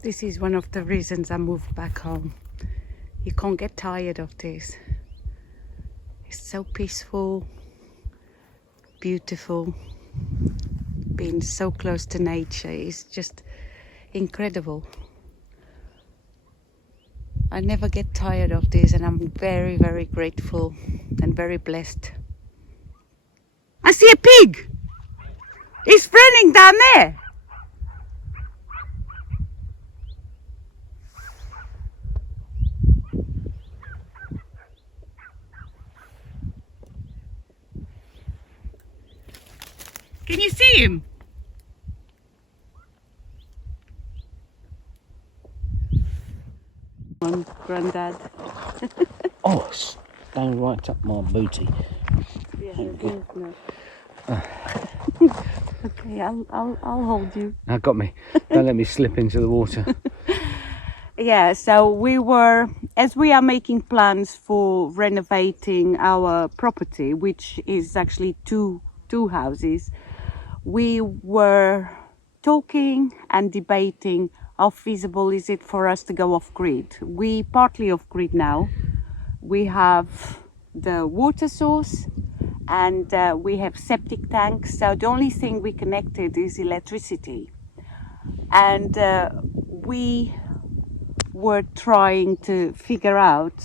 This is one of the reasons I moved back home. You can't get tired of this. It's so peaceful, beautiful. Being so close to nature is just incredible. I never get tired of this, and I'm very, very grateful and very blessed. I see a pig! It's running down there! Can you see him? Come on, Grandad. Oh, stone right up my booty. Yeah, no. Okay, I'll hold you. That got me. Don't let me slip into the water. Yeah, so as we are making plans for renovating our property, which is actually two houses, we were talking and debating how feasible is it for us to go off grid. We partly off grid now. We have the water source and we have septic tanks. So the only thing we connected is electricity. And we were trying to figure out,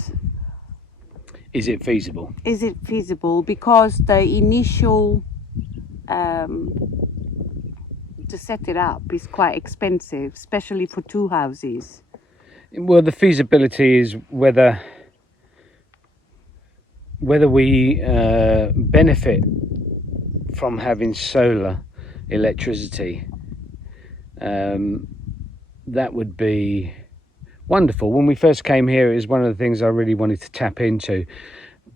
Is it feasible? because the initial to set it up is quite expensive, especially for two houses. Well, the feasibility is whether we benefit from having solar electricity. That would be wonderful. When we first came here, it was one of the things I really wanted to tap into.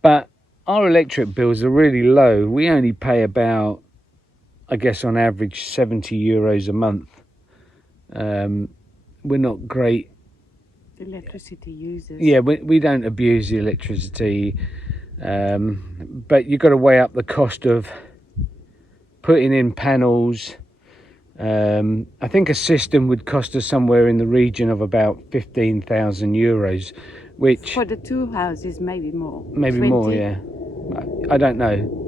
But our electric bills are really low. We only pay about, I guess, on average, €70 a month. We're not great Electricity users. Yeah, we don't abuse the electricity, but you've got to weigh up the cost of putting in panels. I think a system would cost us somewhere in the region of about €15,000, which For the two houses, maybe more. maybe 20. more. Yeah, I don't know.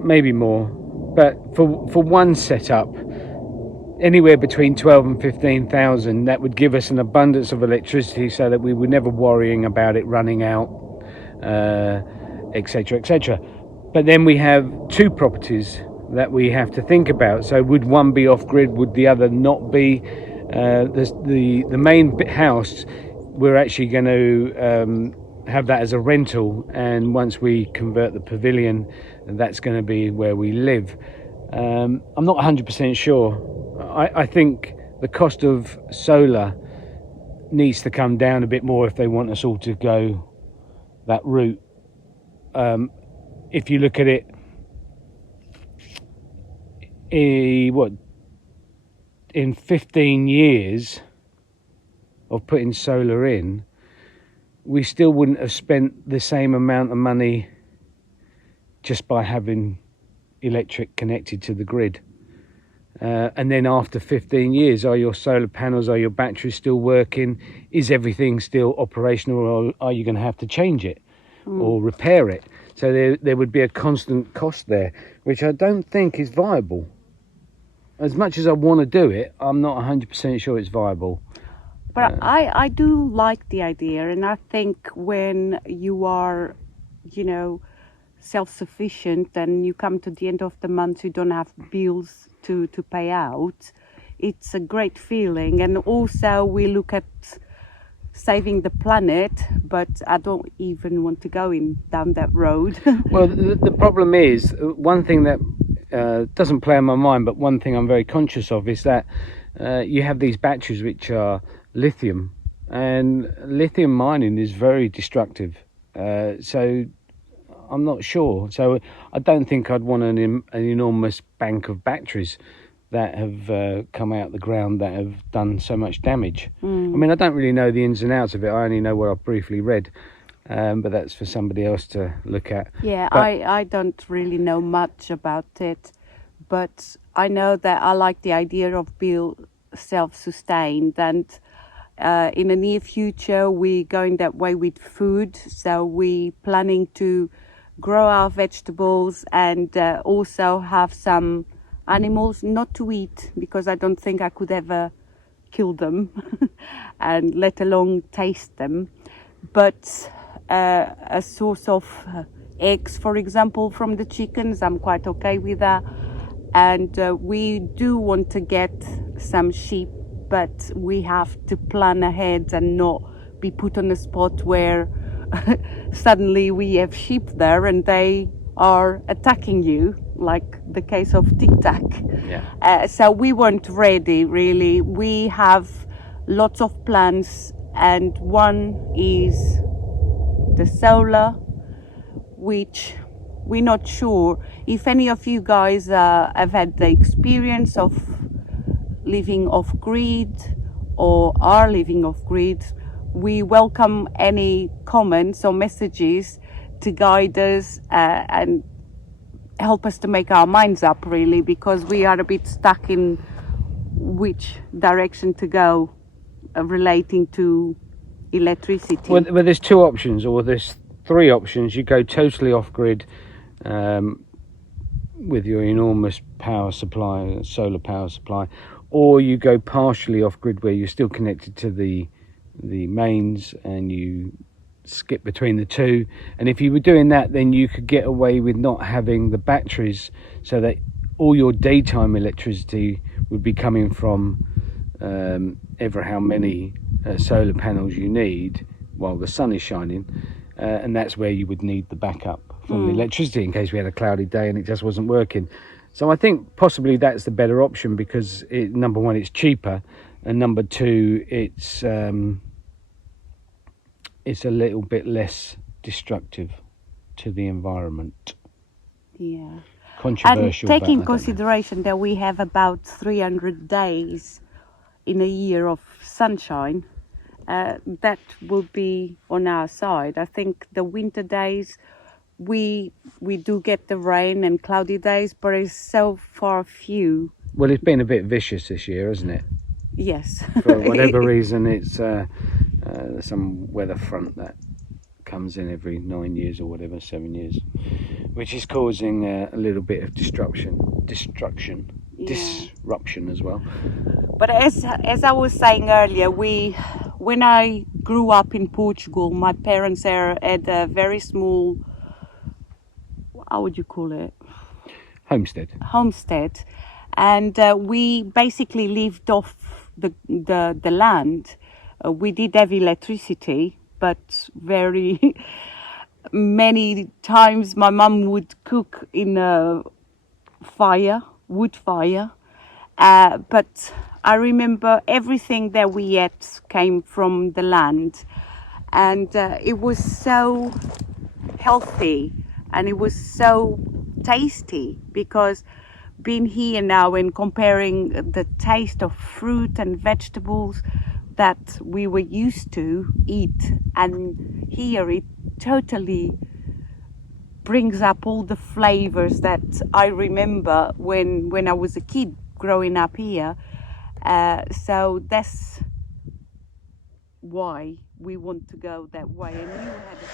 Maybe more. But for one setup, anywhere between 12 and 15,000, that would give us an abundance of electricity, so that we were never worrying about it running out, etc., etc. But then we have two properties that we have to think about. So would one be off grid? Would the other not be? The main house, we're actually going to have that as a rental, and once we convert the pavilion, that's going to be where we live. I'm not 100% sure. I think the cost of solar needs to come down a bit more if they want us all to go that route. If you look at it, in 15 years of putting solar in, we still wouldn't have spent the same amount of money just by having electric connected to the grid. And then after 15 years, are your solar panels, are your batteries still working? Is everything still operational, or are you going to have to change it or repair it? So there would be a constant cost there, which I don't think is viable. As much as I want to do it, I'm not 100% sure it's viable. But I do like the idea, and I think when you are, self-sufficient and you come to the end of the month, you don't have bills to pay out, it's a great feeling. And also we look at saving the planet, but I don't even want to go down that road. Well, the problem is, one thing that doesn't play on my mind, but one thing I'm very conscious of is that you have these batteries which are lithium, and lithium mining is very destructive. So I'm not sure. So I don't think I'd want an enormous bank of batteries that have come out the ground that have done so much damage. I mean, I don't really know the ins and outs of it. I only know what I've briefly read, but that's for somebody else to look at. Yeah, But I don't really know much about it, but I know that I like the idea of being self-sustained, and in the near future we're going that way with food. So we planning to grow our vegetables and also have some animals, not to eat, because I don't think I could ever kill them and let alone taste them, but a source of eggs, for example, from the chickens. I'm quite okay with that. And we do want to get some sheep, but we have to plan ahead and not be put on a spot where suddenly we have sheep there and they are attacking you, like the case of Tic Tac. Yeah. So we weren't ready, really. We have lots of plans, and one is the solar, which we're not sure if any of you guys have had the experience of living off grid or are living off grid. We welcome any comments or messages to guide us and help us to make our minds up, really, because we are a bit stuck in which direction to go relating to electricity. Well, there's two options, or there's three options. You go totally off grid with your enormous power supply, solar power supply, or you go partially off grid where you're still connected to the mains and you skip between the two. And if you were doing that, then you could get away with not having the batteries, so that all your daytime electricity would be coming from ever how many solar panels you need while the sun is shining, and that's where you would need the backup from the electricity in case we had a cloudy day and it just wasn't working. So I think possibly that's the better option, because number one, it's cheaper, and number two, it's a little bit less destructive to the environment. Yeah. Controversial, and take in but consideration that we have about 300 days in a year of sunshine, that will be on our side. I think the winter days we do get the rain and cloudy days, but it's so far few. Well, it's been a bit vicious this year, hasn't it? Yes. For whatever reason, it's some weather front that comes in every 9 years or whatever, 7 years, which is causing a little bit of disruption as well. But as I was saying earlier, when I grew up in Portugal, my parents had a very small, how would you call it? Homestead, and we basically lived off the land. We did have electricity, but very many times my mum would cook in a wood fire. But I remember everything that we ate came from the land, and it was so healthy and it was so tasty, because being here now and comparing the taste of fruit and vegetables that we were used to eat, and here it totally brings up all the flavors that I remember when I was a kid growing up here. So that's why we want to go that way. And you had a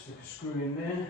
Stick a screw in there.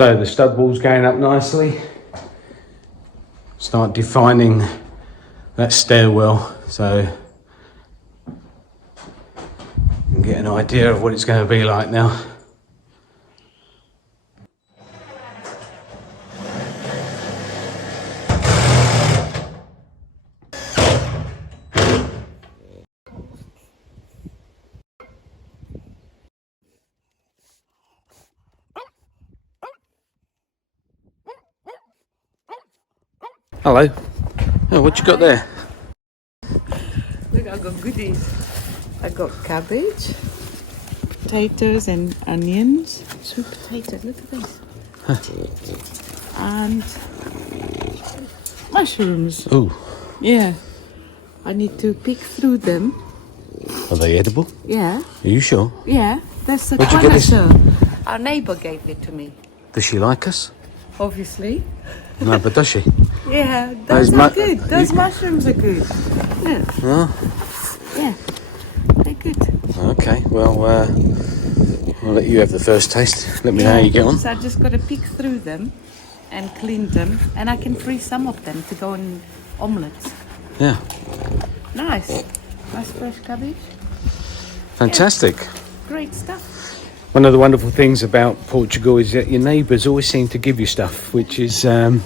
So the stud wall's going up nicely. Start defining that stairwell so you can get an idea of what it's going to be like now. Hello. Oh, what you got there? Look, I got goodies. I got cabbage, potatoes and onions. Sweet potatoes, look at this. And mushrooms. Oh, Yeah. I need to pick through them. are they edible? Yeah. Are you sure? Yeah. That's a Where'd you get this? Our neighbour gave it to me. Does she like us? Obviously. No, but does she? Yeah, those are good. Those mushrooms are good. Yeah. Oh, Yeah. They're good. okay. Well, I'll let you have the first taste. Let me know how you get on. So I just got to pick through them and clean them, and I can freeze some of them to go in omelets. Yeah. Nice. Nice fresh cabbage. Fantastic. Great stuff. One of the wonderful things about Portugal is that your neighbours always seem to give you stuff, which is a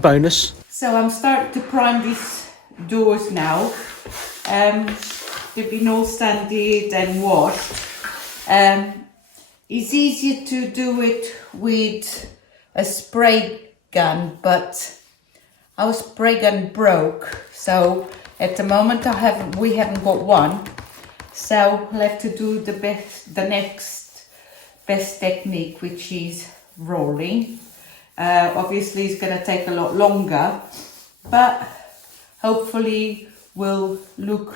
bonus. So I'm starting to prime these doors now. They've been all sanded and washed. It's easier to do it with a spray gun, but our spray gun broke. So at the moment we haven't got one. So we'll have to do the next best technique, which is rolling. Obviously it's going to take a lot longer, but hopefully will look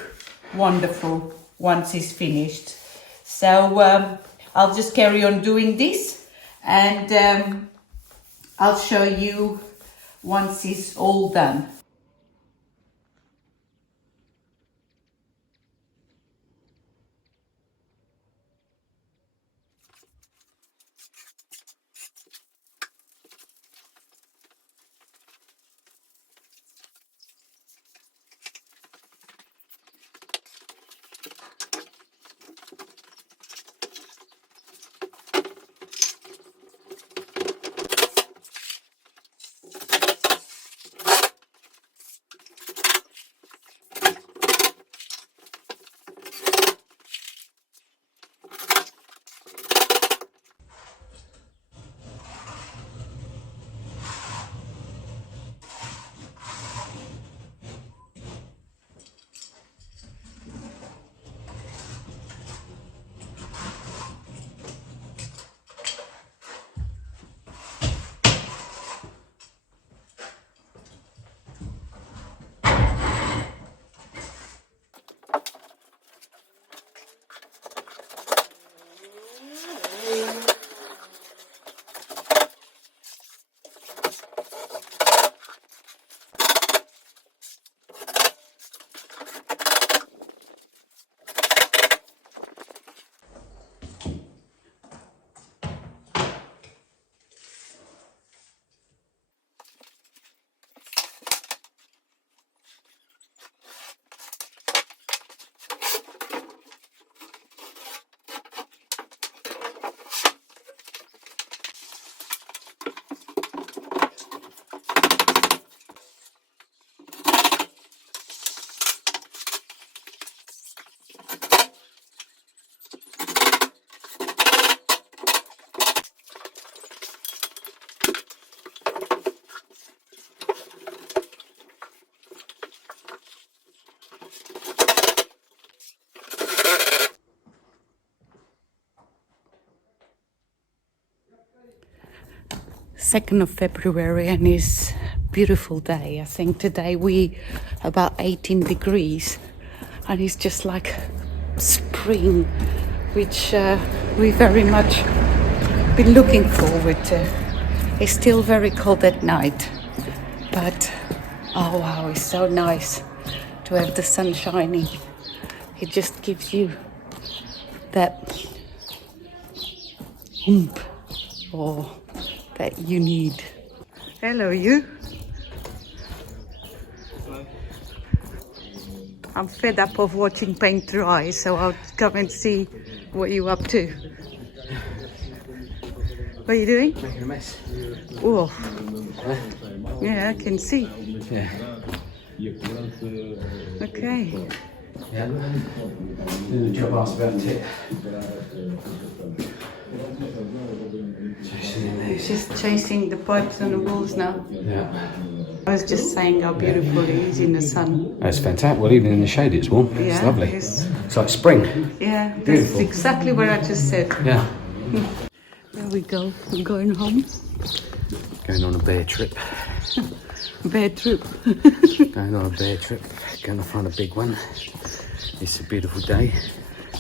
wonderful once it's finished. So I'll just carry on doing this, and I'll show you once it's all done. Second of February, and it's a beautiful day. I think today we about 18 degrees, and it's just like spring, which we very much been looking forward to. It's still very cold at night, but oh wow, it's so nice to have the sun shining. It just gives you that oomph or that you need. Hello, you. I'm fed up of watching paint dry, so I'll come and see what you're up to. What are you doing? Making a mess. Oh, yeah, I can see. Yeah. Okay. Yeah. Doing the job asked about it. Just chasing the pipes on the walls now. Yeah. I was just saying how beautiful it is in the sun. That's fantastic. Well, even in the shade, it's warm. It's Yeah, lovely. It's like spring. Yeah, that's Beautiful. exactly what I just said. Yeah. There we go. I'm going home. Going on a bear trip. Bad trip. Going on a bear trip. Going to find a big one. It's a beautiful day.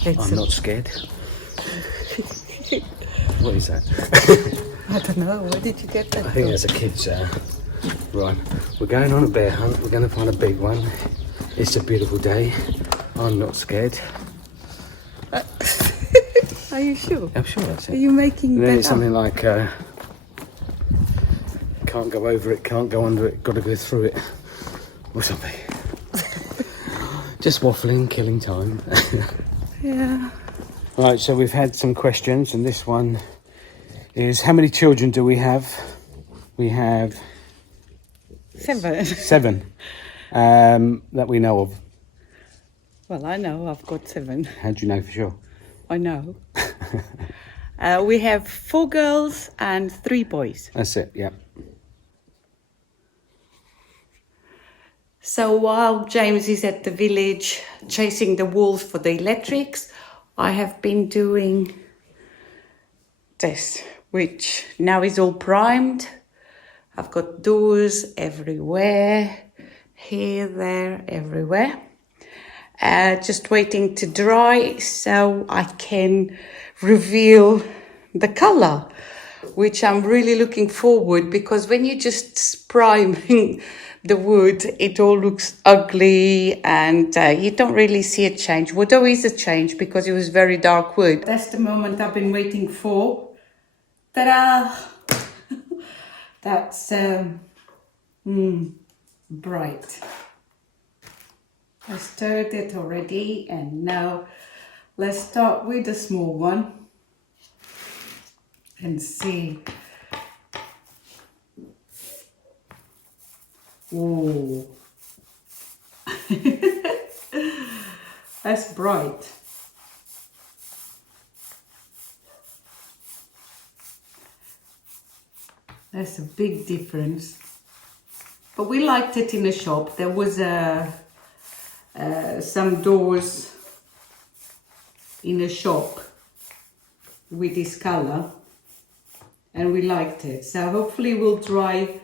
I'm not scared. What is that? I don't know. Where did you get that? I think that's a kid's. Right. We're going on a bear hunt. We're going to find a big one. It's a beautiful day. I'm not scared. Are you sure? I'm sure that's it. Are you making And then that it's up? something like can't go over it, can't go under it, got to go through it, or something. Just waffling, killing time. Yeah. Right, so we've had some questions, and this one is: how many children do we have? We have 7. 7 that we know of. Well, I know. I've got 7. How do you know for sure? I know. We have 4 girls and 3 boys. That's it. Yeah. So while James is at the village chasing the wolves for the electrics, I have been doing this, which now is all primed. I've got doors everywhere, here, there, everywhere. Just waiting to dry so I can reveal the color, which I'm really looking forward, because when you just priming the wood, it all looks ugly and you don't really see a change. Well, there is a change because it was very dark wood. That's the moment I've been waiting for. Ta-da! That's bright. I stirred it already, and now let's start with the small one and see. Oh, that's bright. That's a big difference. But we liked it in the shop. There was some doors in the shop with this color, and we liked it. So hopefully we'll dry.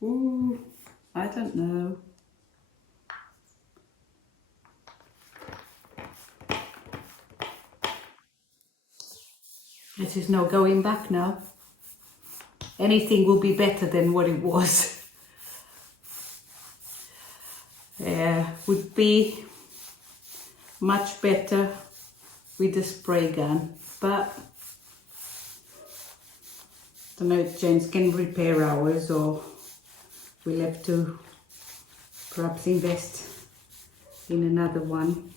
Ooh, I don't know. This is no going back now. Anything will be better than what it was. Would be much better with the spray gun, but I don't know if James can repair ours, or we'll have to perhaps invest in another one.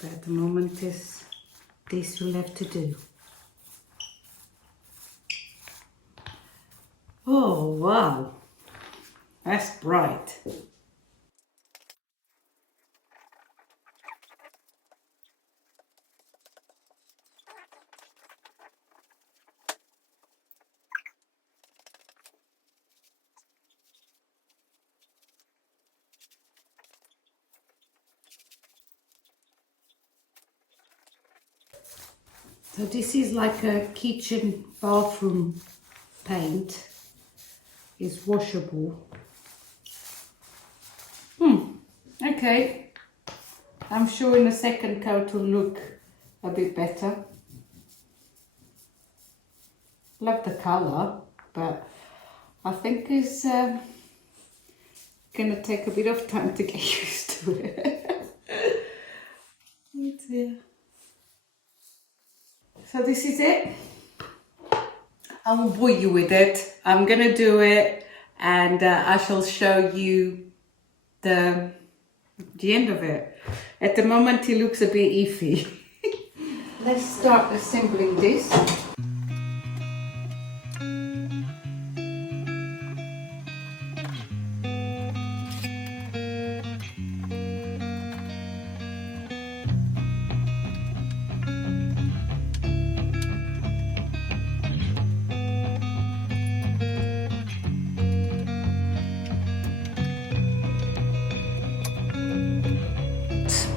But at the moment this will have to do. Oh wow, that's bright. So this is like a kitchen bathroom paint. It's washable. Okay. I'm sure in a second coat will look a bit better. Love the colour, but I think it's gonna take a bit of time to get used to it. Oh dear. So this is it. I won't bore you with it. I'm gonna do it, and I shall show you the end of it. At the moment it looks a bit iffy. Let's start assembling this.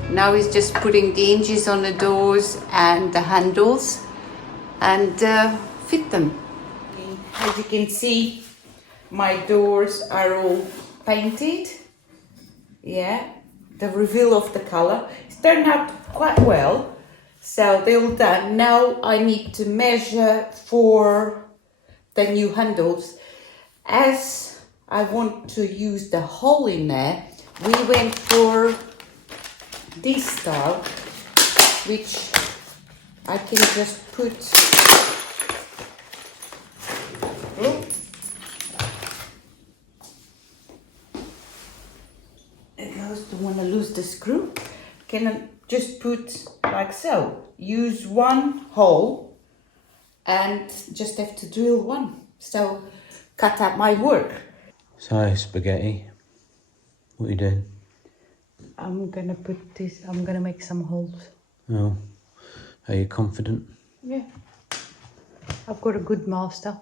Now he's just putting the hinges on the doors and the handles and fit them. As you can see, my doors are all painted. Yeah, the reveal of the color. It's turned out quite well. So they're all done. Now I need to measure for the new handles. As I want to use the hole in there, we went for this style, which I can just put. There goes. Don't want to lose the screw. Can I just put like so? Use one hole and just have to drill one. So cut out my work. So, spaghetti, what are you doing? I'm gonna put this. I'm gonna make some holes. Oh, are you confident? Yeah, I've got a good master.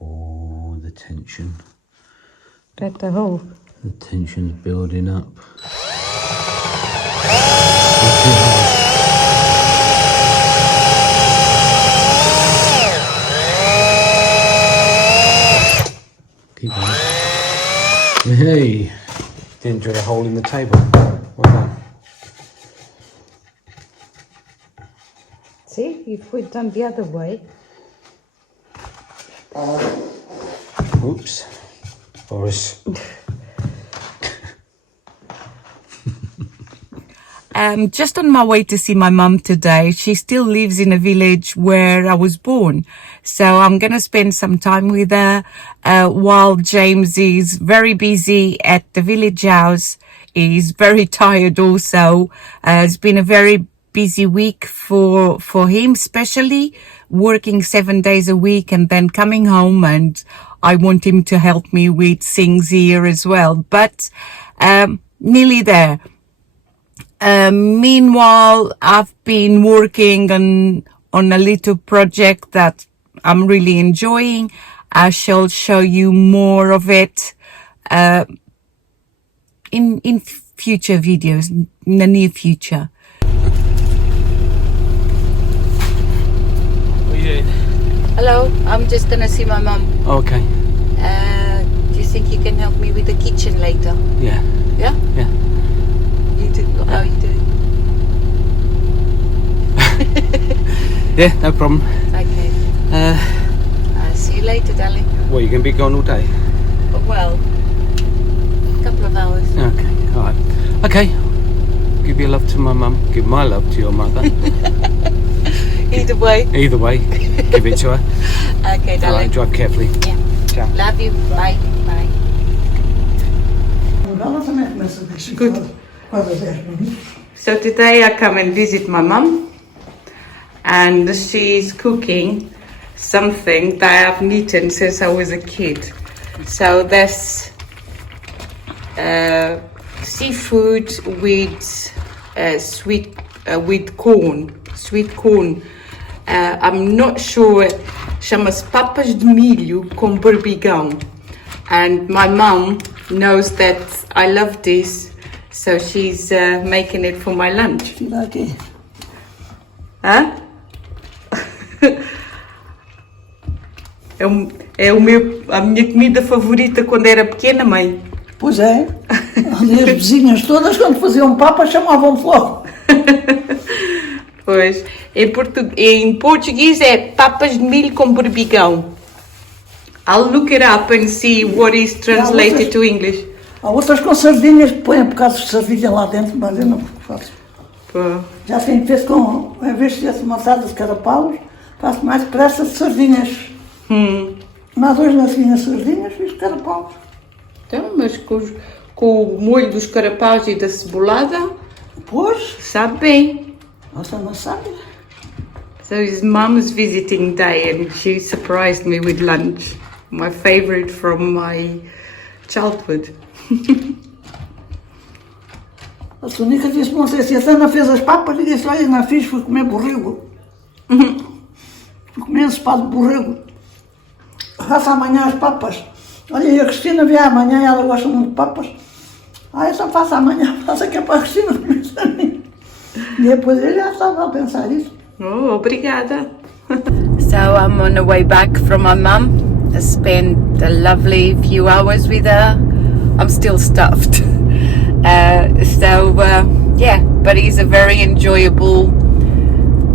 Oh, the tension. At the hole. The tension's building up. Keep on. Hey! Didn't drill a hole in the table. Well done. See, if we'd done the other way. Oops. Boris. Just on my way to see my mum today. She still lives in a village where I was born. So I'm going to spend some time with her while James is very busy at the village house. He's very tired also. It's been a very busy week for him, especially working 7 days a week and then coming home, and I want him to help me with things here as well. But nearly there. Meanwhile, I've been working on a little project that I'm really enjoying. I shall show you more of it in future videos, in the near future. What are you doing? Hello, I'm just gonna see my mum. Okay. Do you think you can help me with the kitchen later? Yeah. Yeah? Yeah. How are you doing? Yeah, no problem. Okay. I'll see you later, darling. What, you going to be gone all day? Well, a couple of hours. Okay, alright. Okay. Give your love to my mum. Give my love to your mother. Either way. Either way. Give it to her. Okay, darling. Alright, drive carefully. Yeah. Ciao. Love you. Bye. Bye. Good. So today I come and visit my mum, and she's cooking something that I haven't eaten since I was a kid. So there's seafood with sweet corn. I'm not sure. Chama-se papas de milho com berbigão, and my mum knows that I love this. So she's making it for my lunch. Tira aqui. Hã? A minha comida favorita quando era pequena, mãe. Pois é. Ali as vizinhas todas, quando faziam papas, chamavam-me logo. Pois, em português é papas de milho com berbigão. I'll look it up and see what is translated to English. Há outras com sardinhas que põem bocados de sardinha lá dentro, mas eu não faço. Pô. Já tenho feito com, em vez de ter maçada de carapaus, faço mais pressa de sardinhas. Há 2 nacinhas de sardinhas e os carapaus. Então, mas com o molho dos carapaus e da cebolada, Pois, sabe bem. você não sabe. So his mum's visiting day and she surprised me with lunch. My favorite from my childhood. A Sonica disse, não sei se a Sana fez as papas e disse, olha, não fiz, fui comer borrego. Fui comer ensopado de borrego. Faça amanhã as papas. Olha, e a Cristina vier amanhã, ela gosta muito de papas. Eu só faço amanhã, faça que é para a Cristina comer também. E depois ele já estava a pensar isso. Oh, obrigada. So I'm on the way back from my mum. I spent a lovely few hours with her. I'm still stuffed. Yeah, but it's a very enjoyable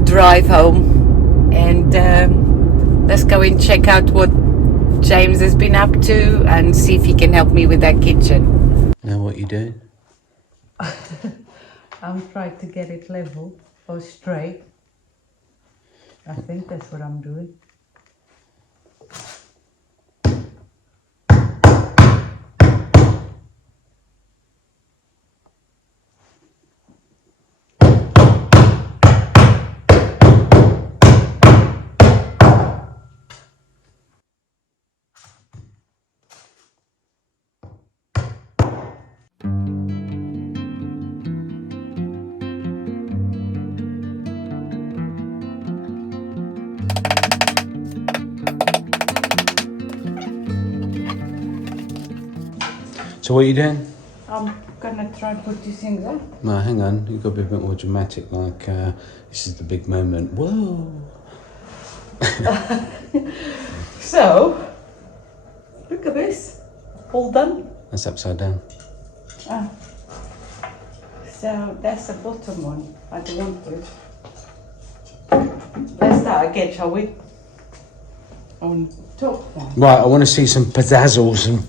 drive home. And let's go and check out what James has been up to and see if he can help me with that kitchen. Now what you doing? I'm trying to get it level or straight. I think that's what I'm doing. So what are you doing? I'm gonna try and put these things up. No, hang on. You've got to be a bit more dramatic. Like this is the big moment. Whoa! So, look at this. All done. That's upside down. So that's the bottom one. I don't want this. Let's start again, shall we? On top one. Right, I want to see some pizzazzles and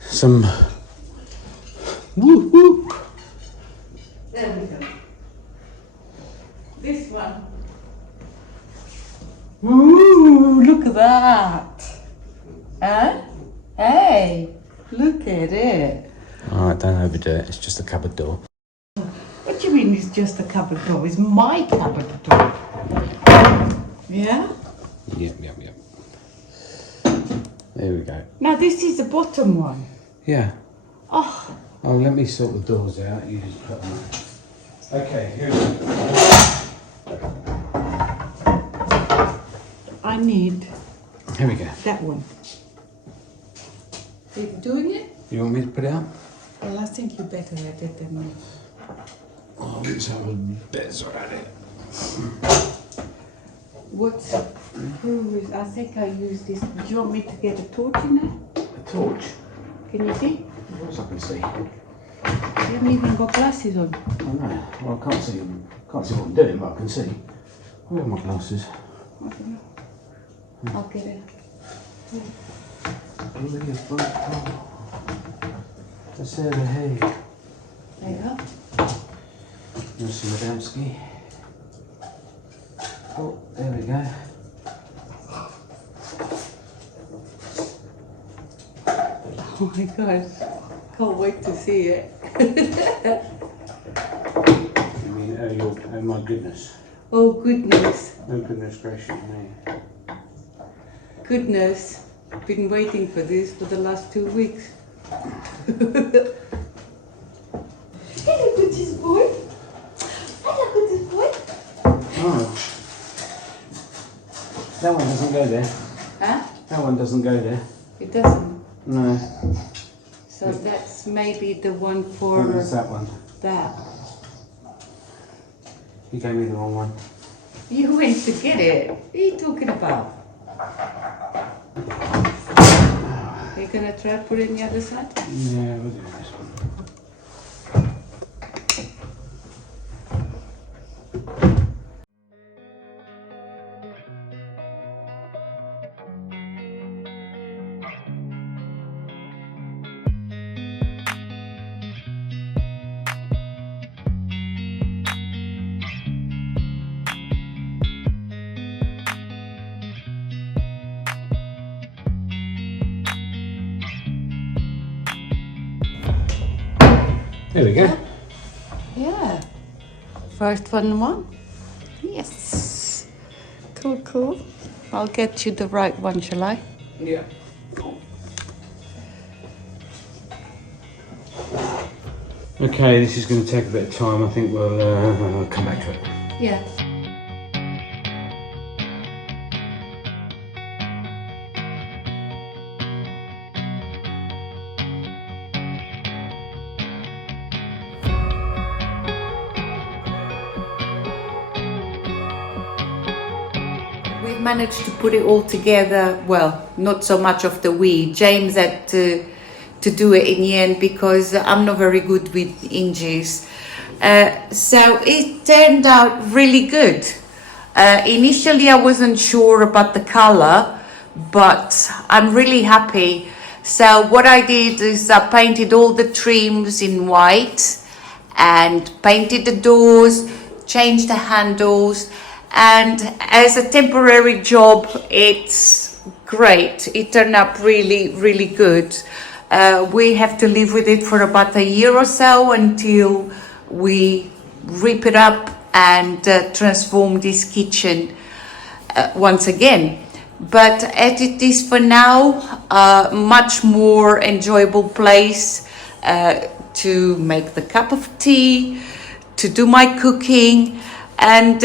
some whoop whoop. There we go. This one. Ooh, look at that. Huh? Hey, look at it. All right, don't overdo it. It's just a cupboard door. What do you mean it's just a cupboard door? It's my cupboard door. Yeah? Yep. There we go. Now this is the bottom one. Yeah. Oh, Oh, let me sort the doors out. You just put them. Okay, here we go. I need Here we go. that one. Are you doing it? You want me to put it out? Well, I think you're better at it than me. Oh, let's have a better at it. What's... I think I use this. Do you want me to get a torch in there? A torch? Can you see? Of course I can see. You haven't even got glasses on. I know. Well, I can't see what I'm doing, but I can see. Where are my glasses? I don't know. I'll get it. Oh, that's there, hey. There you go. Merci, Madamski. Oh, there we go. Oh my gosh. Can't wait to see it. I mean, oh my goodness. Oh goodness. Oh goodness gracious me. Goodness. Been waiting for this for the last 2 weeks. Hello, good boy. Hello, good boy. Oh. That one doesn't go there. Huh? That one doesn't go there. It doesn't. No. So that's maybe the one for Oh, it's that one. that. You gave me the wrong one. You went to get it. What are you talking about? Are you gonna try put it on the other side? Yeah, we'll do this one. There we go. Yeah. First one. Yes. Cool. I'll get you the right one, shall I? Yeah. Okay, this is going to take a bit of time. I think we'll come back to it. Yeah. We've managed to put it all together. Well, not so much of the we. James had to do it in the end because I'm not very good with hinges. So it turned out really good. Initially, I wasn't sure about the color, but I'm really happy. So what I did is I painted all the trims in white and painted the doors, changed the handles, and as a temporary job, it's great. It turned up really good. We have to live with it for about a year or so until we rip it up and transform this kitchen once again. But as it is for now, a much more enjoyable place to make the cup of tea, to do my cooking, and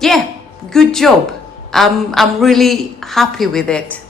yeah, good job. I'm really happy with it.